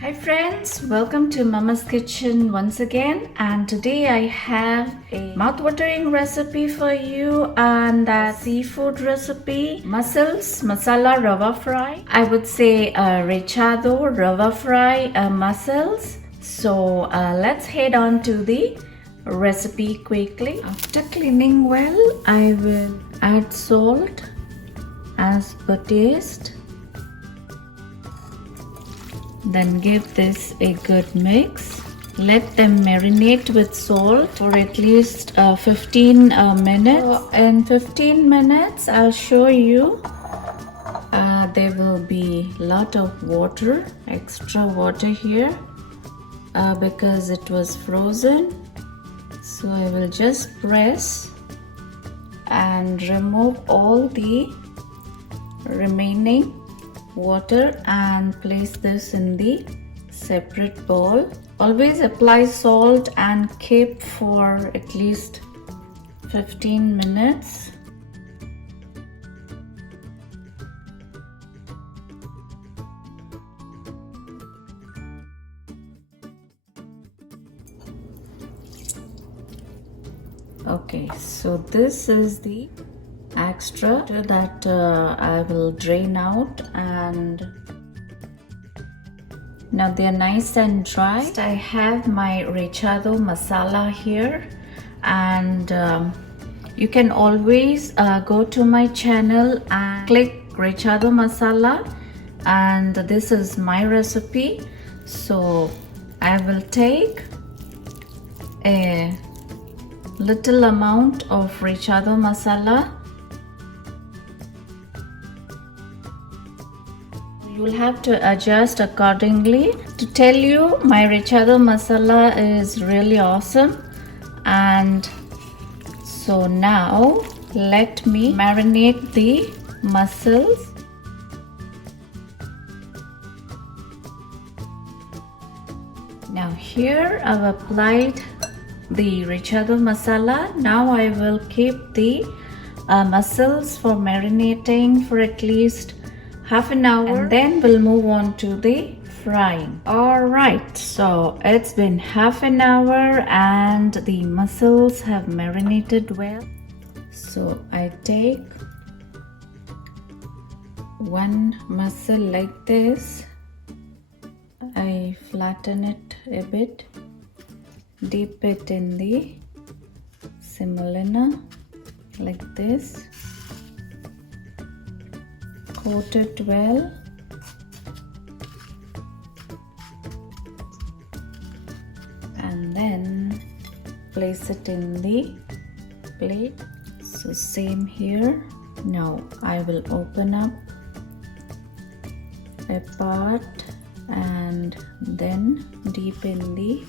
Hi friends, welcome to Mama's Kitchen once again, and today I have a mouth-watering recipe for you, and that seafood recipe, mussels masala rawa fry. I would say rechado rawa fry mussels. So let's head on to the recipe quickly. After cleaning well, I will add salt as per taste. Then give this a good mix. Let them marinate with salt for at least 15 minutes. So in 15 minutes, I'll show you there will be a lot of water, extra water here because it was frozen. So I will just press and remove all the remaining water and place this in the separate bowl. Always apply salt and keep for at least 15 minutes. Okay, so this is the extra that I will drain out, and now they are nice and dry. Next, I have my rechado masala here, and you can always go to my channel and click rechado masala, and this is my recipe. So I will take a little amount of rechado masala. You will have to adjust accordingly. To tell you, my rechado masala is really awesome. And so now let me marinate the mussels. Now here I've applied the rechado masala. Now I will keep the mussels for marinating for at least half an hour, and then we'll move on to the frying. Alright, so it's been half an hour and the mussels have marinated well. So I take one mussel like this, I flatten it a bit, dip it in the semolina like this, coat it well, and then place it in the plate. So same here. Now I will open up a part and then dip in the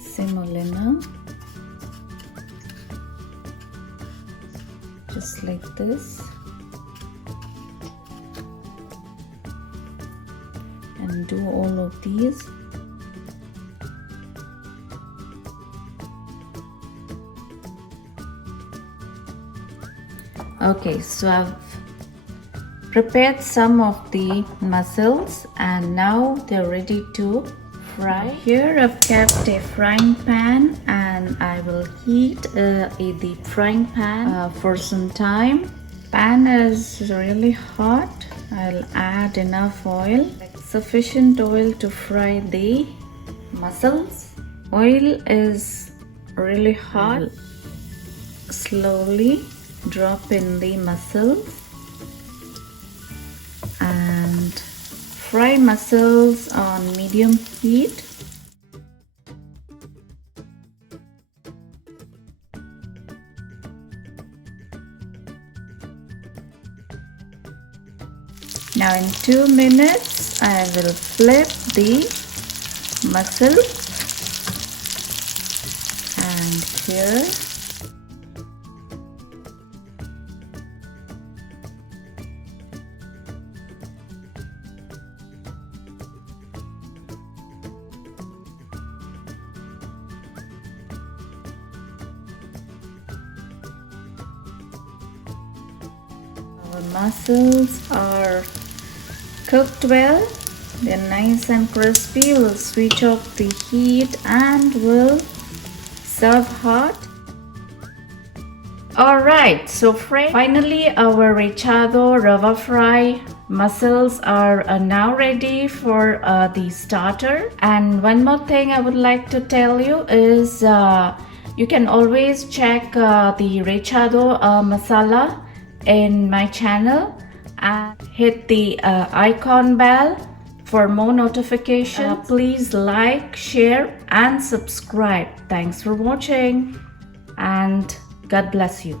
semolina just like this, and do all of these. Okay, so I've prepared some of the mussels and now they're ready to fry. Here I've kept a frying pan and I will heat the frying pan for some time. Pan is really hot. I'll add enough oil, sufficient oil to fry the mussels. Oil is really hot. Slowly drop in the mussels and fry mussels on medium heat. Now in 2 minutes I will flip the mussel, and here our mussels are cooked well, They're nice and crispy. We'll switch off the heat and we'll serve hot. Alright, so finally our rechado rava fry mussels are now ready for the starter. And one more thing I would like to tell you is you can always check the rechado masala in my channel and hit the icon bell for more notifications. Please like, share and subscribe. Thanks for watching and God bless you.